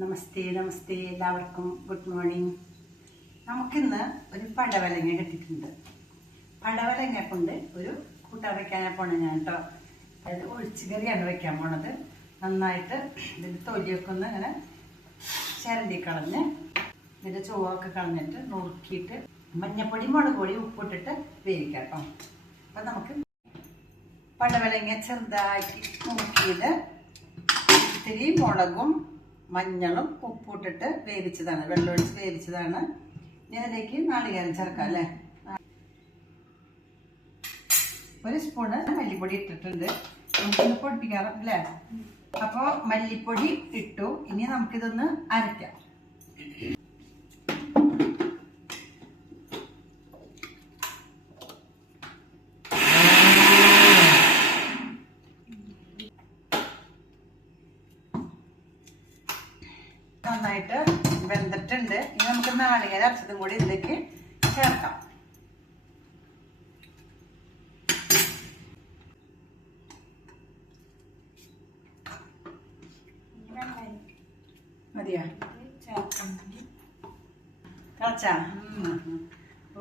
നമസ്തേ നമസ്തേ എല്ലാവർക്കും. Good morning നമുക്കിന്ന് ഒരു പടവലങ്ങ കിട്ടിയിട്ടുണ്ട്. പടവലങ്ങ കൊണ്ട് ഒരു കൂട്ടാൻ വയ്ക്കാനാണ് പോണത് ഞാൻ കേട്ടോ അതായത് ഒഴിച്ചുകറിയാണ് വെക്കാൻ പോണത്. നന്നായിട്ട് ഇതിന്റെ തൊലിയൊക്കെ ഒന്ന് ഇങ്ങനെ ചിരണ്ടി കളഞ്ഞ് ഇതിന്റെ ചുവൊക്കെ കളഞ്ഞിട്ട് നുറുക്കിയിട്ട് മഞ്ഞപ്പൊടി മുളക് പൊടി ഉപ്പിട്ടിട്ട് വേവിക്കാം കേട്ടോ അപ്പം നമുക്ക് പടവലങ്ങ ചെറുതാക്കി നുറുക്കിയത് ഇത്തിരി മുളകും മഞ്ഞളും ഉപ്പിട്ടിട്ട് വേവിച്ചതാണ്. വെള്ളമൊഴിച്ച് വേവിച്ചതാണ്. ഇനി അതിലേക്ക് നാളികേരം ചേർക്കാം അല്ലേ? ഒരു സ്പൂണ് മല്ലിപ്പൊടി ഇട്ടിട്ടുണ്ട്. നമുക്കൊന്ന് പൊടിപ്പിക്കാറ് അല്ലേ? അപ്പോൾ മല്ലിപ്പൊടി ഇട്ടു. ഇനി നമുക്കിതൊന്ന് അരയ്ക്കാം നന്നായിട്ട് വെന്തിട്ടുണ്ട് ഇനി നമുക്ക് നാളികേരം അരച്ചതും കൂടി ഇതിലേക്ക് ചേർക്കാം. മതിയാ? തിളച്ചാ?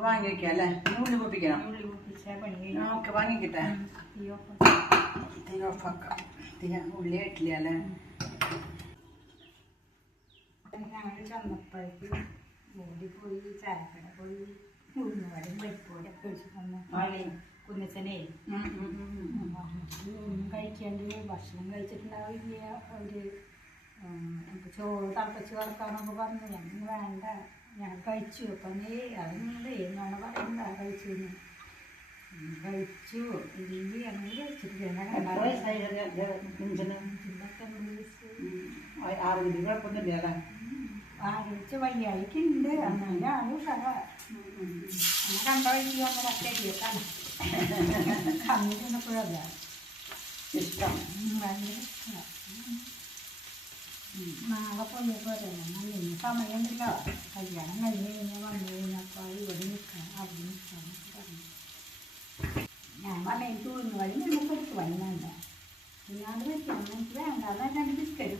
വാങ്ങി വെക്കാം അല്ലേ? ഉള്ളി പൊപ്പിക്കണം. ഓക്കെ വാങ്ങിക്കിട്ടെ. തീ ഓഫാക്കാം. തീ ഉള്ളി ആയിട്ടില്ല അല്ലേ? ഞങ്ങൾ ചന്തപ്പഴക്ക് ഓടിപ്പോയി ചായക്കട പോയി ഉഴുന്നുവടയും പരിപ്പോടൊക്കെ കഴിച്ചു തന്നു ആണേ. കുഞ്ഞച്ചനെ. ഒന്നും കഴിക്കാണ്ട് ഭക്ഷണം കഴിച്ചിട്ടുണ്ടാവില്ല. ഒരു എനിക്ക് ചോറ് തിളപ്പിച്ച് കിടക്കാന്നൊക്കെ പറഞ്ഞു. ഞാൻ വേണ്ട. ഞാൻ കഴിച്ചു. അപ്പം നീ അതൊന്നും എന്നാണ് പറയണ്ട? കഴിച്ചു കഴിച്ചു. ഇല്ലെങ്കിൽ അങ്ങനെ കഴിച്ചിട്ടില്ല. കുഴപ്പമൊന്നുമില്ല ആലോചിച്ച് വയ്യായിക്കുണ്ട് എന്നാലും ആണ് ഉഷാറാ അങ്ങനെ കണ്ട വഴിക്ക് വന്ന കട്ടേക്കാണ് കണ്ണു ചെന്നപ്പോഴല്ല ഇഷ്ടം ഭയങ്കര ഇഷ്ടമാണ് നാളെ പോയി പോരല്ലോ ഇന്ന് സമയമുണ്ടല്ലോ കല്യാണം കഴിഞ്ഞ് കഴിഞ്ഞാൽ വന്നു കഴിഞ്ഞപ്പോൾ ഇവിടെ നിൽക്കാം അവിടെ നിൽക്കാം എന്നൊക്കെ പറഞ്ഞു ഞാൻ പറഞ്ഞു എനിക്ക് ഉഴുന്നുവഴി നിന്ന് കൊടുത്തു വഴി വെക്കണം എനിക്ക് വേണ്ട ബിസ്ക്കറ്റ്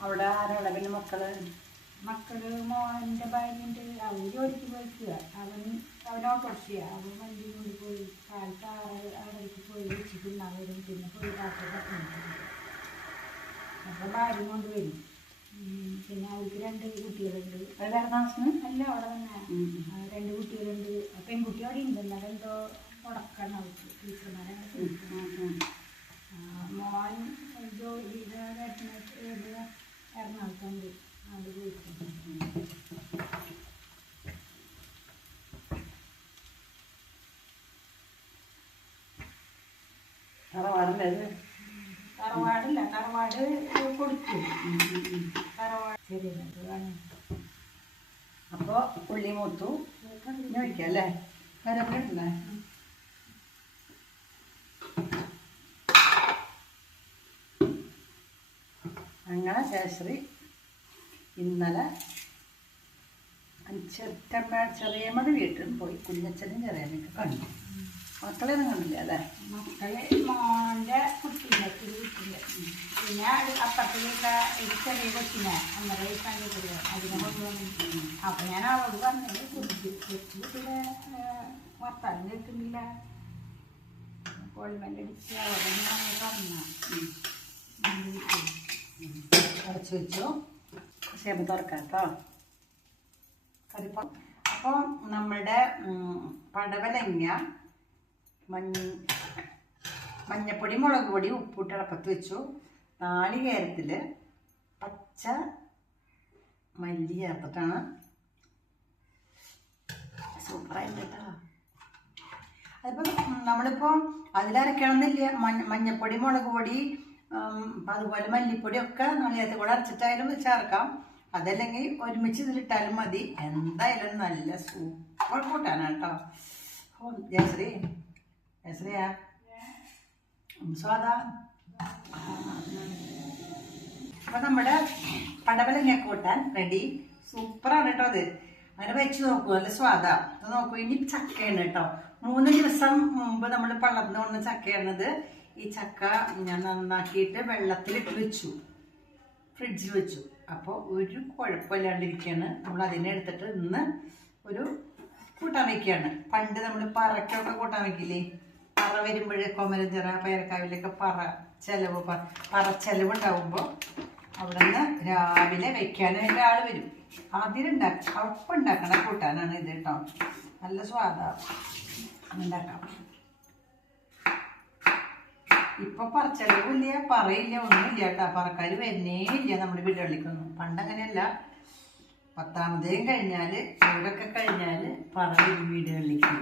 അവിടെ ആരാണ് പിന്നെ മക്കൾ? മക്കൾ മോന്റെ ഭാര്യയുണ്ട് അവൻ ജോലിക്ക് പോയിക്കുക അവൻ അവൻ ഓട്ടോറിക്ഷ അവൻ വണ്ടി കൊണ്ട് പോയി കാലത്ത് ആറ് ആറരയ്ക്ക് പോയി ഉച്ചയ്ക്ക് അവരും വരും. പിന്നെ പോയി രാത്രി പത്ത് മണിക്ക് അപ്പോൾ ഭാര്യ കൊണ്ട് വരും. പിന്നെ അവർക്ക് രണ്ട് കുട്ടികളുണ്ട്. അത് വേറെ താമസം അല്ല അവിടെ തന്നെ. രണ്ട് കുട്ടികളുണ്ട്. പെൺകുട്ടി അവിടെ ഉണ്ട് എന്നാലും എന്തോ ഉടക്കണം അവർക്ക് ടീച്ചർമാരെ മോൻ ജോലി എറണാകുളത്തുണ്ട് അവിടെ പോയിട്ടുണ്ട് തറവാടല്ലേ? ഇത് തറവാടില്ല തറവാട് കൊടുത്തു. തറവാട് ശരി വേണം അപ്പൊ ഉള്ളി മൂത്തു. അല്ലേ? കരപ്പില ഇടണ്ടേ കേസറി ഇന്നലെ ചെറുക്കമ്മ ചെറിയമ്മയുടെ വീട്ടിൽ പോയി കുഞ്ഞച്ചനും ചെറിയമ്മയൊക്കെ കണ്ടു. മക്കളെ ഒന്നും കണ്ടില്ല അല്ലേ? മക്കളെ മോന്റെ കുട്ടീനെ വീട്ടിൽ പിന്നെ അപ്പുറത്തേക്കുള്ള ഒരു ചെറിയ കൊച്ചിനെ അന്നേരം അതിനെ കൊണ്ടുവന്നു അപ്പൊ ഞാൻ അവളോട് പറഞ്ഞത് കുട്ടി കൊച്ചു കുട്ടിയുടെ വർത്താനം കേൾക്കുന്നില്ല. കോളിമെന്റ് അടിച്ച് അവളെ പറഞ്ഞു അടച്ചു വെച്ചു. ക്ഷേമം തുറക്കാം കേട്ടോ കരിപ്പം അപ്പോൾ നമ്മുടെ പടവലങ്ങ മഞ്ഞ മഞ്ഞപ്പൊടി മുളക് പൊടി ഉപ്പിട്ട് ഇളപ്പത്ത് വെച്ചു. നാളികേരത്തിൽ പച്ച മല്ലി ചേർത്തിട്ടാണ്. സൂപ്പറായിട്ട് കേട്ടോ അതിപ്പോൾ നമ്മളിപ്പോൾ അതിലരക്കണമെന്നില്ല. മഞ്ഞ മഞ്ഞപ്പൊടി മുളക് പൊടി അതുപോലെ മല്ലിപ്പൊടി ഒക്കെ നാളികേരത്തിൽ കൂടെ അരച്ചിട്ടായാലും ചേർക്കാം. അതല്ലെങ്കിൽ ഒരുമിച്ച് ഇതിലിട്ടാലും മതി. എന്തായാലും നല്ല സൂപ്പർ കൂട്ടാനാണ് കേട്ടോ. ഓ ജയശ്രീ. ജയശ്രീയാ സ്വാദാ. അപ്പൊ നമ്മുടെ പടവലങ്ങ കൂട്ടാൻ റെഡി സൂപ്പറാണ് കേട്ടോ അത്. അങ്ങനെ വെച്ച് നോക്കൂ നല്ല സ്വാദാ. അത് നോക്കൂ ഇനി ചക്കയാണ് കേട്ടോ. മൂന്ന് ദിവസം മുമ്പ് നമ്മൾ പള്ളർന്ന് കൊണ്ട ചക്കയാണിത്. ഈ ചക്ക ഞാൻ നന്നാക്കിയിട്ട് വെള്ളത്തിലിട്ട് വെച്ചു. ഫ്രിഡ്ജിൽ വെച്ചു. അപ്പോൾ ഒരു കുഴപ്പമില്ലാണ്ടിരിക്കുകയാണ്. നമ്മൾ അതിനെ എടുത്തിട്ട് ഇന്ന് ഒരു കൂട്ടാൻ വയ്ക്കുകയാണ് പണ്ട് നമ്മൾ പറക്കൊക്കെ കൂട്ടാൻ വയ്ക്കില്ലേ പറ വരുമ്പോഴേ കൊമരഞ്ചിറ പേരക്കാവിലൊക്കെ പറ ചെലവ് പറ ചെലവ് ഉണ്ടാവുമ്പോൾ അവിടെ നിന്ന് രാവിലെ വെക്കാനായിട്ട് ആൾ വരും. ആദ്യം ഉണ്ടാക്കും അപ്പം ഉണ്ടാക്കണ കൂട്ടാനാണ് ഇത് കേട്ടോ. നല്ല സ്വാദാണ് ഉണ്ടാക്കാം. ഇപ്പൊ പറച്ചെലവില്ല പറയില്ല ഒന്നുമില്ല കേട്ടോ. പറക്കാർ വരുന്നേ ഇല്ല നമ്മുടെ വീടുകളിലേക്കൊന്നും പണ്ടങ്ങനെയല്ല. പത്താമതേയും കഴിഞ്ഞാൽ ചൂടൊക്കെ കഴിഞ്ഞാൽ പറ വരും വീടുകളിലേക്ക്.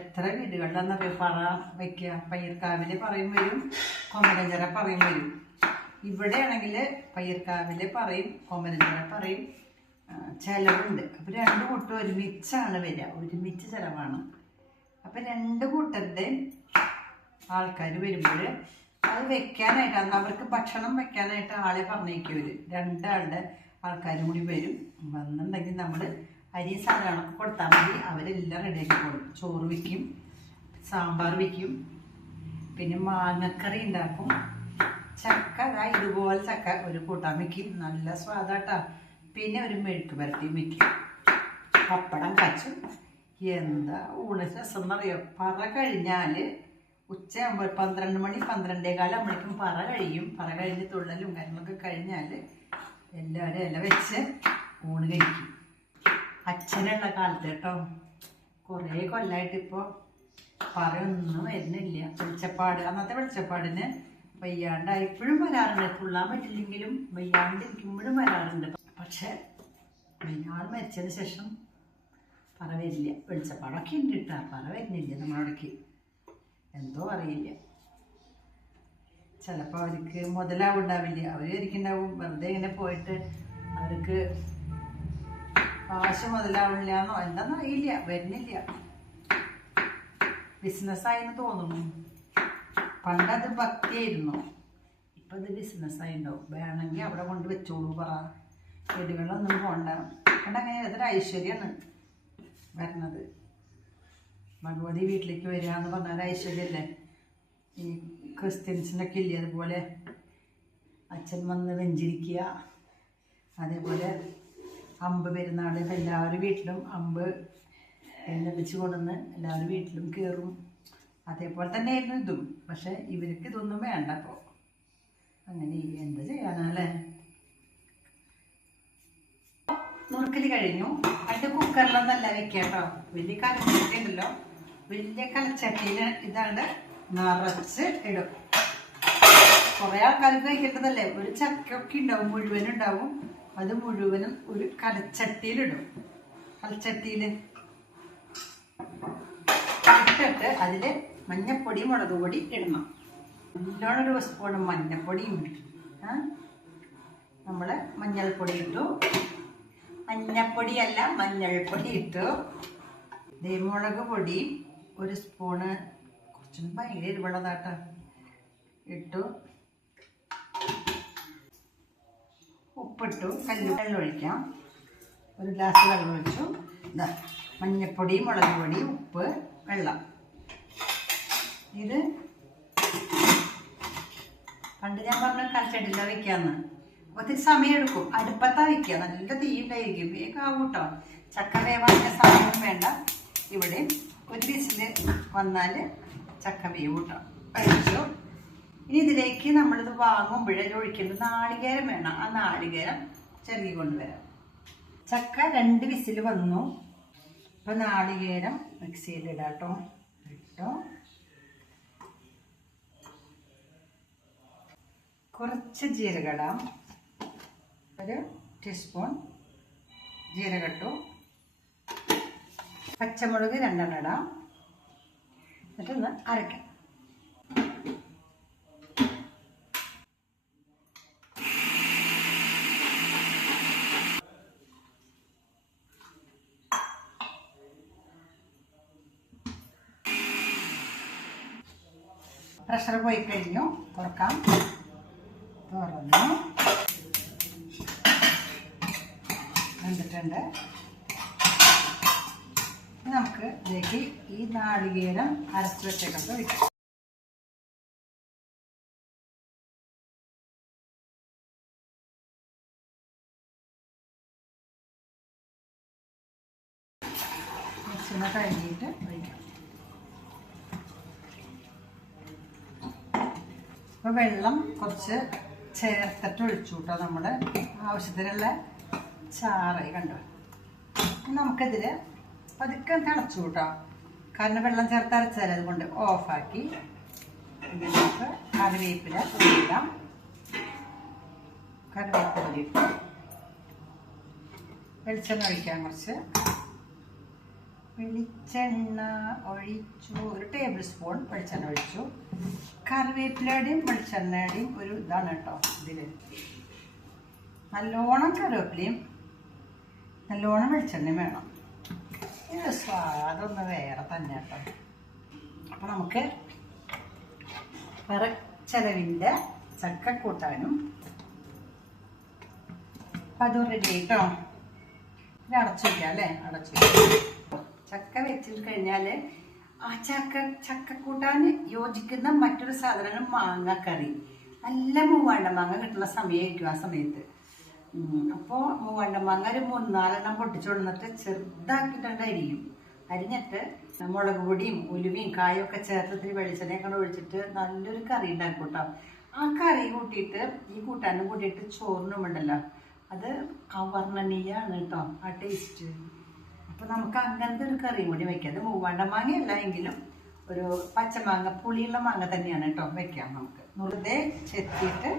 എത്ര വീടുകളിലാന്നറിയോ? പറ വയ്ക്കുക പയ്യർക്കാവിലെ പറയും വരും കൊമരഞ്ചിറ പറയും വരും. ഇവിടെയാണെങ്കിൽ പയ്യർക്കാവിലെ പറയും കൊമരഞ്ചിറ പറയും. ചിലവുണ്ട് ചെലവുണ്ട്. അപ്പം രണ്ട് കൂട്ടം ഒരുമിച്ചാണ് വരിക. ഒരുമിച്ച് ചിലവാണ്. അപ്പം രണ്ട് കൂട്ടരുടെയും ആൾക്കാർ വരുമ്പോൾ അത് വെക്കാനായിട്ട് അന്ന് അവർക്ക് ഭക്ഷണം വെക്കാനായിട്ട് ആളെ പറഞ്ഞേക്കും പറഞ്ഞേക്കവര്. രണ്ടാളുടെ ആൾക്കാരും കൂടി വരും. വന്നിട്ടുണ്ടെങ്കിൽ നമ്മൾ അരി സാധനം കൊടുത്താൽ മതി. അവരെല്ലാം റെഡിയാക്കി കൊടുക്കും. ചോറ് വയ്ക്കും സാമ്പാർ വയ്ക്കും പിന്നെ മാങ്ങക്കറി ഉണ്ടാക്കും ചക്ക ഇതുപോലെ ചക്ക ഒരു കൂട്ടാൻ വയ്ക്കും നല്ല സ്വാദാട്ടാ. പിന്നെ ഒരു മെഴുക്ക് പരത്തിയും വയ്ക്കും പപ്പടം കാച്ചും. എന്താ ഊണ് രസം എന്നറിയോ പറ കഴിഞ്ഞാൽ ഉച്ചയാകുമ്പോൾ പന്ത്രണ്ട് മണി പന്ത്രണ്ടേ കാലം പറ കഴിയും. പറ കഴിഞ്ഞ് തുള്ളലും കാര്യങ്ങളൊക്കെ കഴിഞ്ഞാൽ എല്ലാവരും ഇല വെച്ച് ഊണ് കഴിക്കും. അച്ഛനുള്ള കാലത്ത് കേട്ടോ. കുറേ കൊല്ലായിട്ടിപ്പോൾ പറയൊന്നും വരുന്നില്ല. വെളിച്ചപ്പാട് അന്നത്തെ വെളിച്ചപ്പാടിന് വയ്യാണ്ടായി. ഇപ്പോഴും വരാറുണ്ട്. തുള്ളാൻ പറ്റില്ലെങ്കിലും വയ്യാണ്ടിരിക്കുമ്പോഴും വരാറുണ്ട്. പക്ഷെ ആൾ മരിച്ചതിന് ശേഷം പറ വരില്ല. വെളിച്ചപ്പാടൊക്കെ ഉണ്ട് കേട്ടോ. പറ വരുന്നില്ല നമ്മളവിടേക്ക്. എന്തോ അറിയില്ല. ചിലപ്പോൾ അവർക്ക് മുതലാവുണ്ടാവില്ല. അവർ ഇരിക്കുന്നുണ്ടാവും വെറുതെ ഇങ്ങനെ പോയിട്ട് അവർക്ക് കാശ് മുതലാവില്ല എന്നോ എന്താണെന്ന് അറിയില്ല വരുന്നില്ല. ബിസിനസ്സായെന്ന് തോന്നുന്നു. പണ്ടത് ഭക്തിയായിരുന്നു. ഇപ്പം ഇത് ബിസിനസ്സായി ഉണ്ടാവും വേണമെങ്കിൽ അവിടെ കൊണ്ട് വെച്ചോളൂ പറ. ചെടികളൊന്നും പണ്ട്. അങ്ങനെ അതൊരു ഐശ്വര്യമാണ് വരണത് ഭഗവതി വീട്ടിലേക്ക് വരിക എന്ന് പറഞ്ഞാൽ ഐശ്വര്യമല്ലേ ഈ ക്രിസ്ത്യൻസിനൊക്കെ ഇല്ലേ? അതുപോലെ അച്ഛൻ വന്ന് വെഞ്ചിരിക്കുക. അതേപോലെ അമ്പ് പെരുന്നാൾ ഇപ്പം എല്ലാവരും വീട്ടിലും അമ്പ് എണ്ണടിച്ച് കൊണ്ടുവന്ന് എല്ലാവരും വീട്ടിലും കയറും. അതേപോലെ തന്നെ ആയിരുന്നു ഇതും. പക്ഷെ ഇവർക്ക് ഇതൊന്നും വേണ്ട അപ്പോൾ. അങ്ങനെ എന്ത് ചെയ്യാനല്ലേ നുറുക്കൽ കഴിഞ്ഞു. അതിന്റെ കുക്കറിലൊന്നല്ല വെക്കാം കേട്ടോ. വലിയ കാലം ഉണ്ടല്ലോ വലിയ കലച്ചട്ടിയിൽ ഇതാണ്ട് നിറച്ച് ഇടും. കുറേ ആൾക്കാർക്ക് കഴിക്കേണ്ടതല്ലേ? ഒരു ചക്കൊക്കെ ഉണ്ടാവും മുഴുവനും ഉണ്ടാവും അത് മുഴുവനും ഒരു കലച്ചട്ടിയിലിടും. കലച്ചട്ടിയിൽ ഇട്ടിട്ട് അതിൽ മഞ്ഞപ്പൊടി മുളക് പൊടി ഇടണം. നല്ലോണം ഒരു സ്പൂൺ മഞ്ഞപ്പൊടിയും നമ്മൾ മഞ്ഞൾപ്പൊടി ഇട്ടു. മഞ്ഞപ്പൊടിയല്ല മഞ്ഞൾപ്പൊടി ഇട്ടു. മുളക് പൊടി. ഒരു സ്പൂണ് കുറച്ചും ഭയങ്കര എരിവുള്ളതാട്ട. ഇട്ടു. ഉപ്പിട്ടു. കല്ല് വെള്ളം ഒഴിക്കാം. ഒരു ഗ്ലാസ് വെള്ളം ഒഴിച്ചു. ഇതാ മഞ്ഞപ്പൊടി മുളക് പൊടി ഉപ്പ് വെള്ളം. ഇത് പണ്ട് ഞാൻ പറഞ്ഞ കൽച്ചട്ടില്ല വെക്കാന്ന്. ഒത്തിരി സമയം എടുക്കും. അടുപ്പത്താ വെക്കുക. നല്ല തീ ഉണ്ടായിരിക്കും വേഗം ആവും കേട്ടോ ചക്ക വേവാനുള്ള സമയം വേണ്ട. ഇവിടെ ഒരു വിസിൽ വന്നാൽ ചക്ക മീൻ കൂട്ടാം കഴിച്ചു ഇനി ഇതിലേക്ക് നമ്മളിത് വാങ്ങുമ്പോഴേ ഒഴിക്കേണ്ടത് നാളികേരം വേണം. ആ നാളികേരം ചെറുകി കൊണ്ടുവരാം. ചക്ക രണ്ട് വിസിൽ വന്നു. ഇപ്പം നാളികേരം മിക്സിയിലിടാം കേട്ടോ ഇട്ടോ. കുറച്ച് ജീരകടാം ഒരു ടീസ്പൂൺ ജീരകട്ടു പച്ചമുളക് രണ്ടെണ്ണം ഇടാം. എന്നിട്ടൊന്ന് അരക്കാം. പ്രഷർ പോയി കഴിഞ്ഞു. തുറക്കാം. തുറന്നു. വെന്തിട്ടുണ്ട് നാളികേരം അരച്ച് വെച്ചേക്കത്ത് കഴുകിയിട്ട് ഒഴിക്കാം. വെള്ളം കുറച്ച് ചേർത്തിട്ട് ഒഴിച്ചു കേട്ടോ നമ്മുടെ ആവശ്യത്തിനുള്ള ചാറ് കണ്ടോ? നമുക്കിതിൽ പതുക്കെ തിളച്ചു കേട്ടോ. കാരണം വെള്ളം ചേർത്ത് അരച്ചാൽ അതുകൊണ്ട് ഓഫാക്കി നമുക്ക് കറിവേപ്പില ഇടാം. കറിവേപ്പില വെളിച്ചെണ്ണ ഒഴിക്കാം കുറച്ച്. വെളിച്ചെണ്ണ ഒഴിച്ചു. ഒരു ടേബിൾ സ്പൂൺ വെളിച്ചെണ്ണ ഒഴിച്ചു. കറിവേപ്പിലയുടെയും വെളിച്ചെണ്ണയുടെയും ഒരു ഇതാണ് കേട്ടോ ഇതിൽ നല്ലോണം കറിവേപ്പിലയും നല്ലോണം വെളിച്ചെണ്ണയും വേണം. സ്വാദൊന്ന് വേറെ തന്നെ കേട്ടോ. നമുക്ക് വേറെ ചക്ക കൂട്ടാനും അത് റെഡി കേട്ടോ ഇത് അടച്ചു വയ്ക്കാം അല്ലേ? അടച്ചു ചക്ക വെച്ചിട്ട് കഴിഞ്ഞാൽ ആ ചക്ക ചക്കക്കൂട്ടാൻ യോജിക്കുന്ന മറ്റൊരു സാധനമാണ് മാങ്ങക്കറി നല്ല മൂവാണ്ട മാങ്ങ കിട്ടുന്ന സമയമായിരിക്കും ആ സമയത്ത്. അപ്പോൾ മൂവാണ്ട മാങ്ങ ഒരു മൂന്നാലെണ്ണം പൊട്ടിച്ചുകൊണ്ടിട്ട് ചെറുതാക്കിയിട്ടുണ്ട് അരിയും അരിഞ്ഞിട്ട് മുളക് പൊടിയും ഉലുവയും കായും ഒക്കെ ചേർത്ത് ഇത്തിരി വെളിച്ചെണ്ണയൊക്കെ ഒഴിച്ചിട്ട് നല്ലൊരു കറി ഉണ്ടാക്കും കേട്ടോ ആ കറി കൂട്ടിയിട്ട് ഈ കൂട്ടാനും കൂട്ടിയിട്ട് ചോറിനും ഉണ്ടല്ലോ. അത് അവർണനീയാണ് കേട്ടോ ആ ടേസ്റ്റ് അപ്പോൾ നമുക്ക് അങ്ങനത്തെ ഒരു കറിയും കൂടി വെക്കാം. അത് മൂവാണ്ട മാങ്ങയല്ല എങ്കിലും ഒരു പച്ചമാങ്ങ പുളിയുള്ള മാങ്ങ തന്നെയാണ് കേട്ടോ വെക്കാം നമുക്ക്. വെറുതെ ചെത്തിയിട്ട്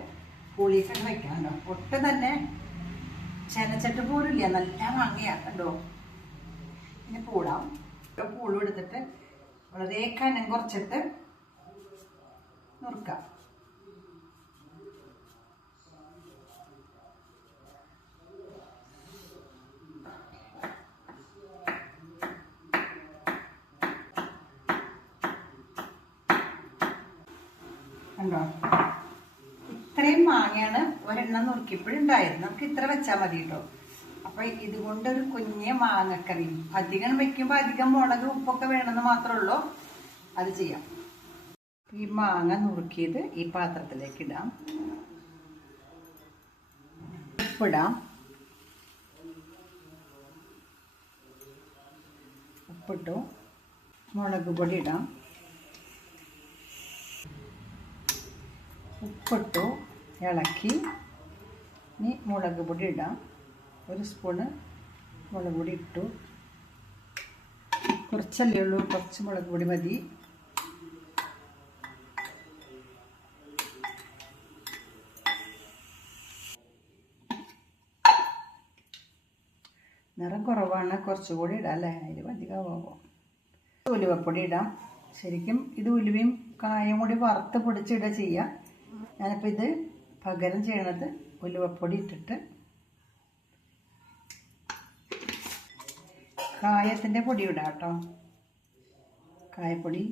പുളിയൊക്കെ വെക്കാം കേട്ടോ. ഒട്ടും തന്നെ ചെനച്ചിട്ട് പോലില്ല നല്ല ഭംഗിയാ കണ്ടോ? പിന്നെ പൂടാം പൂളും എടുത്തിട്ട് വളരെ കനം കുറച്ചിട്ട് നുറുക്കാം. കണ്ടോ? ഇത്രയും മാങ്ങയാണ് ഒരെണ്ണം നുറുക്കിയപ്പോഴുണ്ടായത് നമുക്ക് ഇത്ര വെച്ചാൽ മതി കേട്ടോ അപ്പൊ ഇതുകൊണ്ടൊരു കുഞ്ഞ മാങ്ങക്കറി. അധികം വെക്കുമ്പോൾ അധികം മുളക് ഉപ്പൊക്കെ വേണമെന്ന് മാത്രമേ ഉള്ളൂ. അത് ചെയ്യാം. ഈ മാങ്ങ നുറുക്കിയത് ഈ പാത്രത്തിലേക്ക് ഇടാം. ഉപ്പിടാം. ഉപ്പിട്ടു. മുളക് പൊടി ഇടാം. ഉപ്പിട്ടു. ഇളക്കി ഇനി മുളക് പൊടി ഇടാം. ഒരു സ്പൂണ് മുളക് പൊടി ഇട്ടു. കുറച്ചല്ലേ ഉള്ളൂ കുറച്ച് മുളക് പൊടി മതി. നിറം കുറവാണ് കുറച്ചുകൂടി ഇടാം അല്ലേ? അതിൽ അധികമാകും ഉലുവപ്പൊടി ഇടാം. ശരിക്കും ഇത് ഉലുവയും കായും കൂടി വറുത്ത് പൊടിച്ചിടുക ചെയ്യാം. ഞാനിപ്പോൾ ഇത് പകരം ചെയ്യണത് ഉലുവപ്പൊടി ഇട്ടിട്ട് കായത്തിന്റെ പൊടി ഇടാം കേട്ടോ. കായപ്പൊടി.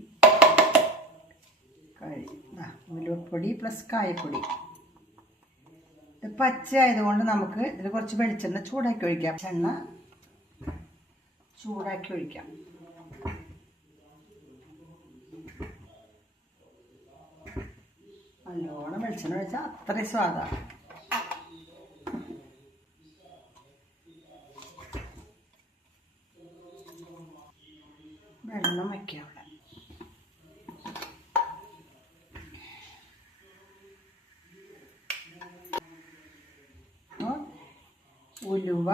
ഉലുവപ്പൊടി പ്ലസ് കായപ്പൊടി. ഇത് പച്ച ആയതുകൊണ്ട് നമുക്ക് ഇതിൽ കുറച്ച് വെളിച്ചെണ്ണ ചൂടാക്കി ഒഴിക്കാം. ചെണ്ണ ചൂടാക്കി ഒഴിക്കാം. നല്ലോണം വെളിച്ചെണ്ണ വെച്ചാൽ അത്രയും സ്വാദാണ് വെള്ളം വയ്ക്കുക അവിടെ. ഉലുവ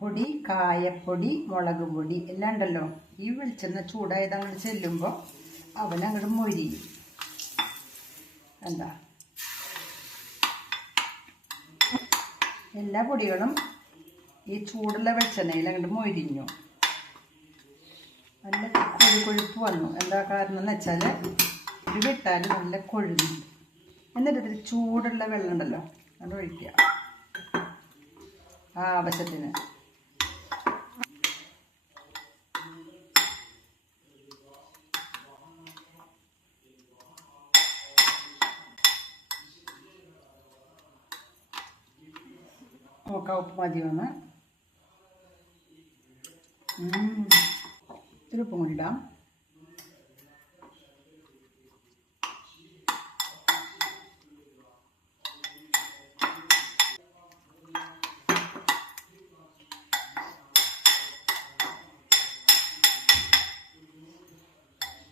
പൊടി കായപ്പൊടി മുളക് പൊടി എല്ലാം ഉണ്ടല്ലോ. ഈ വെളിച്ചെണ്ണ ചൂടായത് അങ്ങോട്ട് ചെല്ലുമ്പോൾ അവനങ്ങോട്ട് മൊരിയും. എന്താ? എല്ലാ പൊടികളും ഈ ചൂടുള്ള വെളിച്ചെണ്ണയിൽ അങ്ങോട്ട് മൊരിഞ്ഞു. നല്ല കൊഴു കൊഴുപ്പ് വന്നു. എന്താ കാരണം എന്ന് വെച്ചാൽ ഇത് വിട്ടാൽ നല്ല കൊഴുന്നു. എന്നിട്ട് ഇതിൽ ചൂടുള്ള വെള്ളം ഉണ്ടല്ലോ അത് ഒഴിക്കുക. ആവശ്യത്തിന്. നോക്കാം ഉപ്പ് മതി ഒന്ന് ഉം. ഇത്തിരി ഉപ്പും കൂടി ഇടാം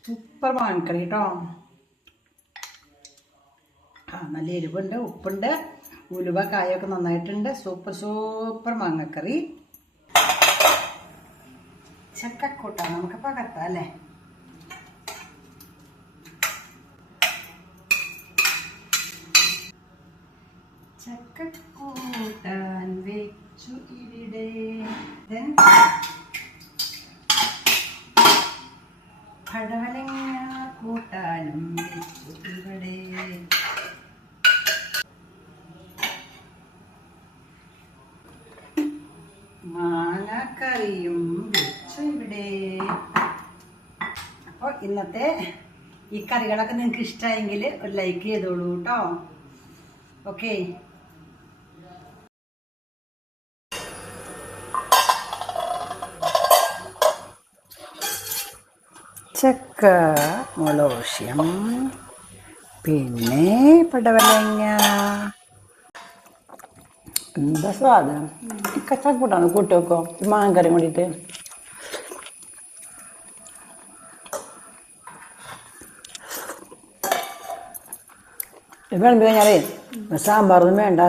സൂപ്പർ മാങ്ങക്കറി കേട്ടോ ആ നല്ല എരിവുണ്ട് ഉപ്പുണ്ട് ഉലുവ കായൊക്കെ നന്നായിട്ടുണ്ട്. Super super മാങ്ങക്കറി. ചക്കക്കൂട്ട നമുക്ക് പകർത്താം അല്ലേ? ചക്കക്കൂട്ടാൻ വെച്ചു ഇവിടെ Then, പടവലങ്ങ കൂട്ടാനും വെച്ചു ഇവിടെ മാങ്ങാക്കറിയും വെച്ചു ഇവിടെ അപ്പോൾ ഇന്നത്തെ ഈ കറികളൊക്കെ നിങ്ങൾക്ക് ഇഷ്ടമായെങ്കിൽ ഒരു ലൈക്ക് ചെയ്തോളൂ കേട്ടോ ഓക്കെ ചക്ക മുളോഷ്യം പിന്നെ പടവലങ്ങ. എന്താ സ്വാദം കച്ചാക്കൂട്ടാണ് കൂട്ടി വെക്കോ? മാങ്കറി കൂടിയിട്ട്. വിളമ്പി കഴിഞ്ഞാലേ സാമ്പാറൊന്നും വേണ്ട